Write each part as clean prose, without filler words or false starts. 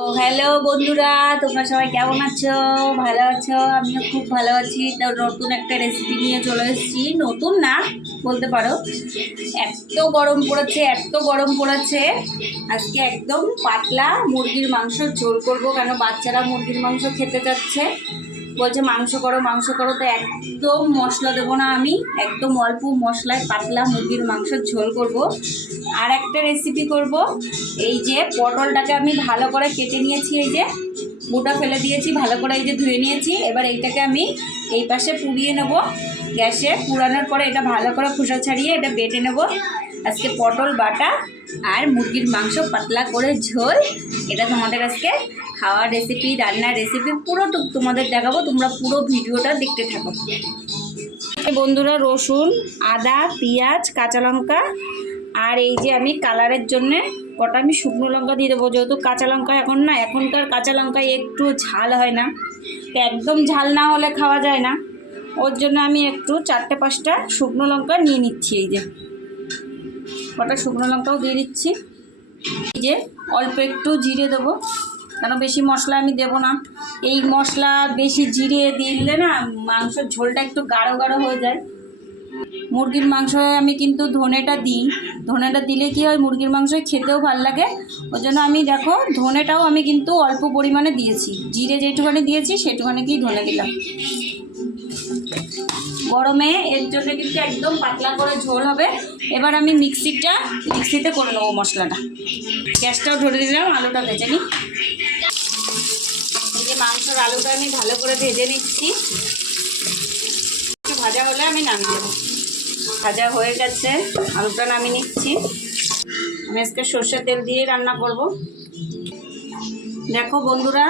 ও hello বন্ধুরা, তোমরা সবাই কেমন আছো? ভালো আছো? আমিও খুব ভালো আছি। তো নতুন একটা রেসিপি নিয়ে চলে এসেছি। নতুন না বলতে পারো, এত গরম পড়েছে, এত গরম পড়েছে। আজকে একদম পাতলা মুরগির মাংসর ঝোল করবো, কেন বাচ্চারা মুরগির মাংস খেতে চাচ্ছে, বলছে মাংস করো মাংস করো। তো একদম মশলা দেবো না, আমি একদম অল্প মশলায় পাতলা মুরগির মাংসের ঝোল করব। আর একটা রেসিপি করব, এই যে পটলটাকে আমি ভালো করে কেটে নিয়েছি, এই যে বোটা ফেলে দিয়েছি, ভালো করে এই যে ধুয়ে নিয়েছি। এবার এইটাকে আমি এই পাশে পুড়িয়ে নেব গ্যাসে। পুরানোর পরে এটা ভালো করে খোসা ছাড়িয়ে এটা বেটে নেব। আজকে পটল বাটা আর মুরগির মাংস পাতলা করে ঝোল, এটা তোমাদের আজকে খাওয়ার রেসিপি, রান্নার রেসিপি পুরোটুক তোমাদের দেখাবো। তোমরা পুরো ভিডিওটা দেখতে থাকো। বন্ধুরা, রসুন, আদা, পেঁয়াজ, কাঁচা লঙ্কা, আর এই যে আমি কালারের জন্যে কটা আমি শুকনো লঙ্কা দিয়ে দেবো, যেহেতু কাঁচা লঙ্কা এখনকার কাঁচা লঙ্কায় একটু ঝাল হয় না, তো একদম ঝাল না হলে খাওয়া যায় না। ওর জন্য আমি একটু 4-5টা শুকনো লঙ্কা নিয়ে নিচ্ছি। এই যে কটা শুকনো লঙ্কাও দিয়ে দিচ্ছি। এই যে অল্প একটু জিরে দেবো, কেন বেশি মশলা আমি দেবো না। এই মশলা বেশি জিরে দিলে না মাংসের ঝোলটা একটু গাঢ় গাঢ় হয়ে যায়। মুরগির মাংসে আমি কিন্তু ধনেটা দিই, ধনেটা দিলে কি হয় মুরগির মাংস খেতেও ভালো লাগে। ওই জন্য আমি দেখো ধনেটাও আমি কিন্তু অল্প পরিমাণে দিয়েছি, জিরে যেটুখানি দিয়েছি সেটুখানিকেই ধনে দিলাম। গরমে এর জন্য কিন্তু একদম পাতলা করে ঝোল হবে। এবার আমি মিক্সিতে করে নেবো মশলাটা। গ্যাসটাও ধরে দিলাম, আলুটা ভেজে নিই। এই যে মাংসর আলুটা আমি ভালো করে ভেজে নিচ্ছি, একটু ভাজা হলে আমি নামিয়ে দেবো। ভাজা হয়ে গেছে, আলুটা নামিয়ে নিচ্ছি। আমি আজকে সর্ষের তেল দিয়ে রান্না করব। দেখো বন্ধুরা,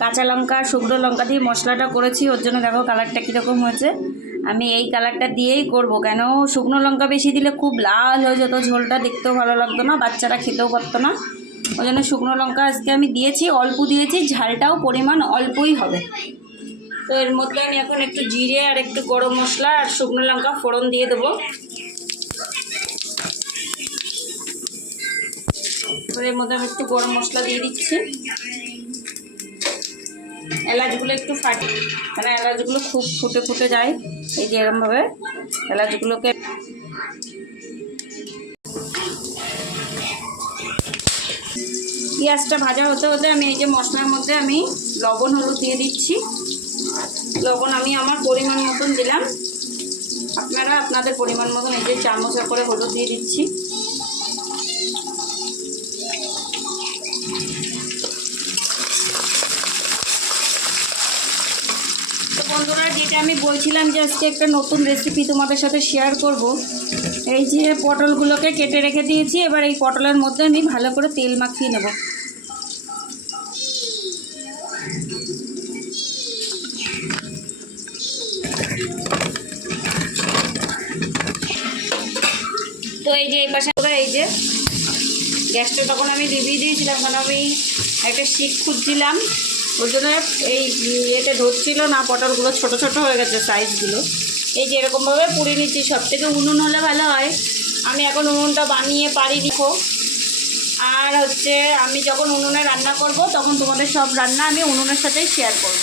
কাঁচা লঙ্কা শুকনো লঙ্কা দিয়ে মশলাটা করেছি, ওর জন্য দেখো কালারটা কীরকম হয়েছে। আমি এই কালারটা দিয়েই করব, কেন শুকনো লঙ্কা বেশি দিলে খুব লাল হয়ে যেত, ঝোলটা দেখতেও ভালো লাগতো না, বাচ্চারা খেতেও পারতো না। ওই জন্য শুকনো লঙ্কা আজকে আমি দিয়েছি, অল্প দিয়েছি, ঝালটাও পরিমাণ অল্পই হবে। তো এর মধ্যে আমি এখন একটু জিরে আর একটু গরম মশলা আর শুকনো লঙ্কা ফোড়ন দিয়ে দেবো। এর মধ্যে আমি একটু গরম মশলা দিয়ে দিচ্ছি। এলাচগুলো একটু ফাটি, মানে এলাচগুলো খুব ফুটে ফুটে যায়, এই যে এরকমভাবে এলাচগুলোকে। পেঁয়াজটা ভাজা হতে হতে আমি এই যে মশলার মধ্যে আমি লবণ হলুদ দিয়ে দিচ্ছি। লবণ আমি আমার পরিমাণ মতন দিলাম, আপনারা আপনাদের পরিমাণ মতন এই যে চামচা করে হলুদ দিয়ে দিচ্ছি। তো বন্ধুরা, যেটা আমি বলছিলাম যে আজকে একটা নতুন রেসিপি তোমাদের সাথে শেয়ার করব। এই যে পটলগুলোকে কেটে রেখে দিয়েছি, এবার এই পটলের মধ্যে আমি ভালো করে তেল মাখিয়ে নেব। তো এই যে এই পাশে এই যে গ্যাসটা তখন আমি লিভিয়ে দিয়েছিলাম, কারণ আমি একটা শিক খুঁজছিলাম, ওই জন্য এই এটা ধরছিল না, পটলগুলো ছোট ছোট হয়ে গেছে সাইজগুলো। এই যে এরকমভাবে পুড়ে নিচ্ছি। সব থেকে উনুন হলে ভালো হয়, আমি এখন উনুনটা বানিয়ে পারি দেখো। আর হচ্ছে আমি যখন উনুনে রান্না করব তখন তোমাদের সব রান্না আমি উনুনের সাথেই শেয়ার করব।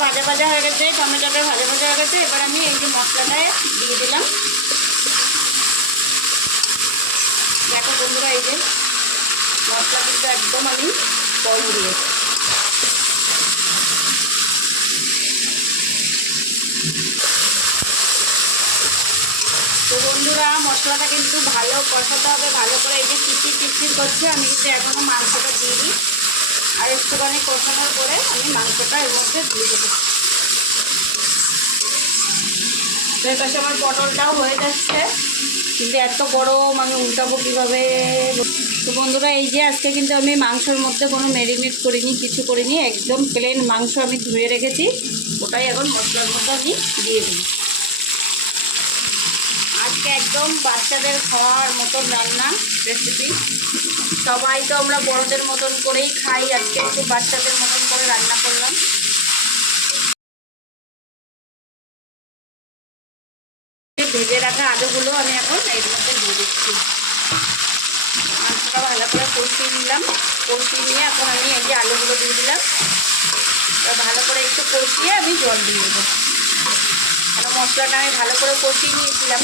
ভাজা ভাজা হয়ে গেছে, টমেটোটা ভাজা ভাজা হয়ে গেছে। এবার আমি এই যে মশলাটায় দিয়ে দিলাম। দেখো বন্ধুরা, এই যে মশলা কিন্তু একদম আমি কম দিয়েছি। তো বন্ধুরা, মশলাটা কিন্তু ভালো কষাতে হবে, ভালো করে। এই যে চিচির করছে, আমি কিন্তু এখনও মাংসটা দিয়ে দিই, আর একটুখানি কষানোর পরে আমি মাংসটা এর মধ্যে দিয়ে দেবো। তো এর পাশে আমার পটলটাও হয়ে যাচ্ছে, কিন্তু এত গরম আমি উল্টাবো কীভাবে। তো বন্ধুরা, এই যে আজকে কিন্তু আমি মাংসের মধ্যে কোনো ম্যারিনেট করিনি, কিছু করিনি, একদম প্লেন মাংস আমি ধুয়ে রেখেছি, ওটাই এখন মশলার মধ্যে আমি দিয়ে দিই। আজকে একদম বাচ্চাদের খাওয়ার মতন রান্না রেসিপি। সবাই তো আমরা বড়দের মতন করেই খাই, আজকে একটু বাচ্চাদের মতন করে রান্না করলাম। ভেজে রাখা আলুগুলো আমি এখন এর মধ্যে দিয়ে দিচ্ছি। মাংসটা ভালো করে কষিয়ে নিলাম। নিলাম। কষিয়ে নিয়ে এখন আমি এই যে আলুগুলো দিয়ে দিলাম। এবার ভালো করে একটু কষিয়ে আমি জল দিয়ে দেবো। কারণ মশলাটা আমি ভালো করে কষিয়ে নিয়েছিলাম।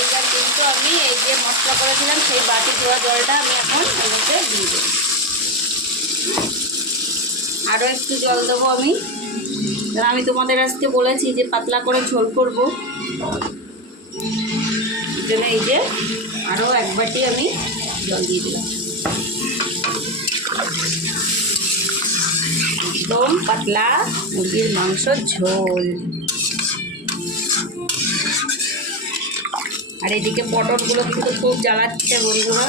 এইবার কিন্তু আমি এই যে মশলা করেছিলাম সেই বাটি ধোয়া জলটা আমি এখন এর মধ্যে দিয়ে দেবো। আরও একটু জল দেবো আমি। আমি তোমাদের আজকে বলেছি যে পাতলা করে ঝোল করবো, জন্য এই যে আরও এক বাটি আমি জল দিয়ে দিলাম। একদম পাতলা মুরগির মাংসর ঝোল। আর এদিকে পটলগুলো কিন্তু খুব জ্বালাচ্ছে বন্ধুরা।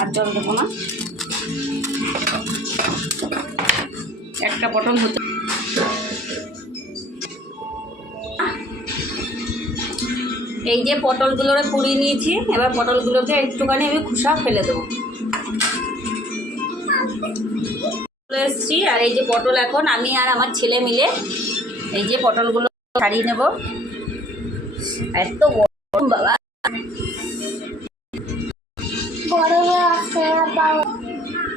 আর জল দেবো না, একটা পটল হতে। এই যে পটলগুলোরে পুড়িয়ে নিয়েছি, এবার পটলগুলোকে একটুখানি আমি খোসা ফেলে দেবো। চলে এসছি। আর এই যে পটল এখন আমি আর আমার ছেলে মিলে এই যে পটলগুলো ছাড়িয়ে নেব। এত গরম বাবা,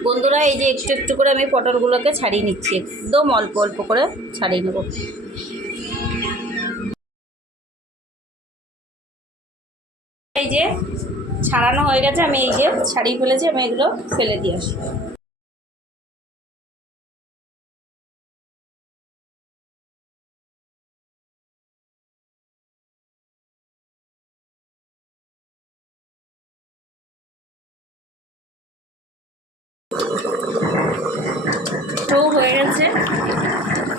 বন্ধুরা এই যে একটু একটু করে আমি পটলগুলোকে ছাড়িয়ে নিচ্ছি, একদম অল্প অল্প করে ছাড়িয়ে নেব। এই যে ছাড়ানো হয়ে গেছে, আমি এই যে ছাড়িয়ে ফেলেছি, আমি এগুলো ফেলে দিয়ে আসি। তো হয়ে গেছে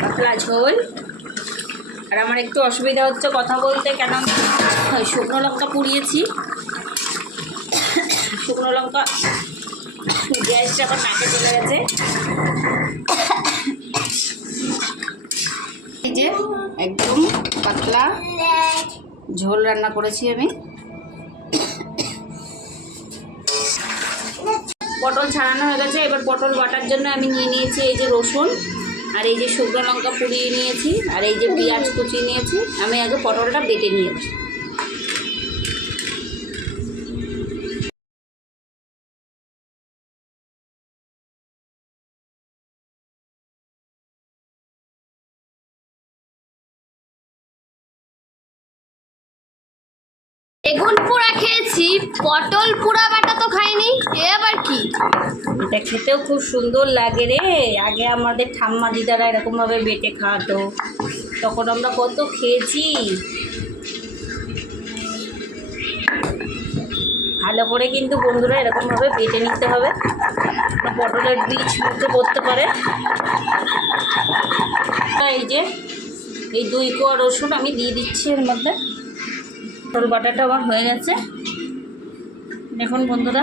পাতলা ঝোল। আর আমার একটু অসুবিধা হচ্ছে কথা বলতে, কেন শুকনো লঙ্কা পুড়িয়েছি। শুকনো লঙ্কা গ্যাসটা আবার নাকে চলে গেছে। এই যে একদম পাতলা ঝোল রান্না করেছি আমি। পটল ছাড়ানো হয়ে গেছে। এবার পটল বাটার জন্য আমি নিয়ে নিয়েছি এই যে রসুন, আর এই যে শুকনো লঙ্কা পুড়িয়ে নিয়েছি, আর এই যে পেঁয়াজ কুচিয়ে নিয়েছি। আমি আগে পটলটা বেটে নিয়েছি। বেগুন পোড়া খেয়েছি, পটল পোড়া বাটা তো খাইনি। এ আবার কি? এটা খেতেও খুব সুন্দর লাগে রে। আগে আমাদের ঠাম্মা দিদারা এরকমভাবে বেটে খাওয়াতো, তখন আমরা কত খেয়েছি। ভালো করে কিন্তু বন্ধুরা এরকমভাবে বেটে নিতে হবে, পটলের বীজ মুখে পড়তে পারে। এই যে এই 2 কোয়া রসুন আমি দিয়ে দিচ্ছি এর মধ্যে। পটল বাটাটা আমার হয়ে গেছে দেখুন বন্ধুরা।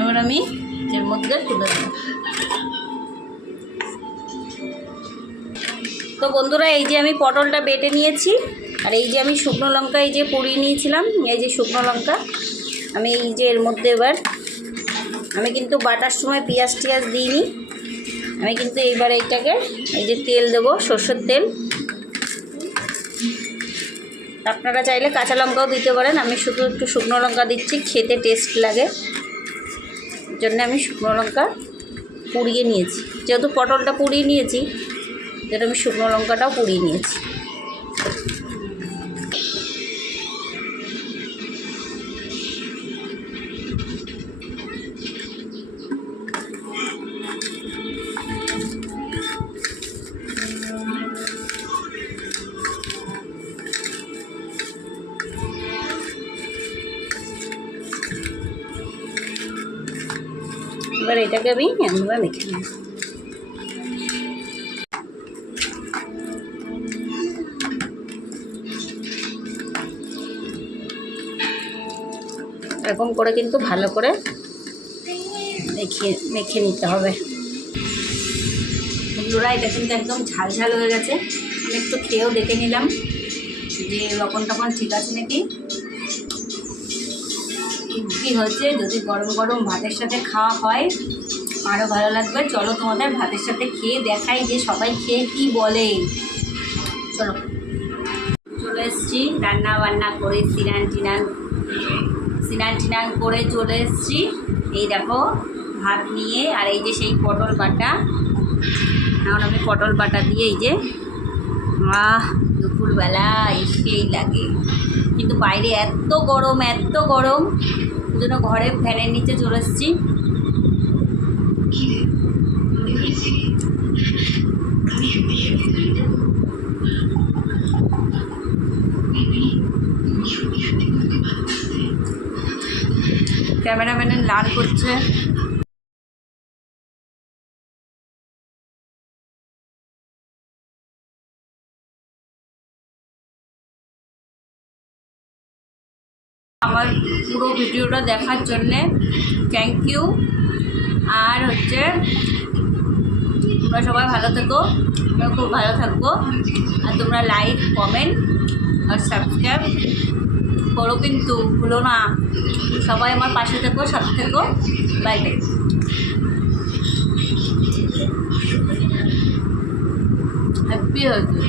এবার আমি এর মধ্যে তুলে দেব। তো বন্ধুরা এই যে আমি পটলটা বেটে নিয়েছি, আর এই যে আমি শুকনো লঙ্কা এই যে পুড়িয়ে নিয়েছিলাম, এই যে শুকনো লঙ্কা আমি এই যে এর মধ্যে এবার আমি কিন্তু বাটার সময় পেঁয়াজ টিয়াজ দিইনি। আমি কিন্তু এইবার এইটাকে এই যে তেল দেবো, সরষের তেল। আপনারা চাইলে কাঁচা লঙ্কাও দিতে পারেন, আমি শুধু একটু শুকনো লঙ্কা দিচ্ছি, খেতে টেস্ট লাগে জন্য আমি শুকনো লঙ্কা পুড়িয়ে নিয়েছি। যেহেতু পটলটা পুড়িয়ে নিয়েছি, যেটা আমি শুকনো লঙ্কাটাও পুড়িয়ে নিয়েছি। এবার এটাকে আমি এমনভাবে মেখে নিই। এরকম করে কিন্তু ভালো করে মেখে নিতে হবে। বন্ধুরা এটা কিন্তু একদম ঝাল ঝাল হয়ে গেছে। আমি একটু খেয়েও দেখে নিলাম যে লবণ টবণ ঠিক আছে নাকি। কি হচ্ছে, যদি গরম গরম ভাতের সাথে খাওয়া হয় আরও ভালো লাগবে। চলো তোমাদের ভাতের সাথে খেয়ে দেখাই যে সবাই খেয়ে কি বলে। চলো, চলে এসেছি রান্না বান্না করে স্নান টিনান করে চলে এসেছি। এই দেখো ভাত নিয়ে, আর এই যে সেই পটল বাটা। এখন আমি পটল বাটা দিয়ে এই যে দুপুরবেলা এসেই লাগে, কিন্তু বাইরে এত গরম ওই জন্য ঘরে ফ্যানের নিচে চলে এসেছি। ক্যামেরাম্যানের লাল করছে। আমার পুরো ভিডিওটা দেখার জন্যে থ্যাংক ইউ। আর হচ্ছে তোমরা সবাই ভালো থেকো, আমিও খুব ভালো থাকবো। আর তোমরা লাইক কমেন্ট আর সাবস্ক্রাইব করো কিন্তু ভুলো না। সবাই আমার পাশে থেকো, সাথে থেকো। Bye bye. হ্যাপি হয়েছে।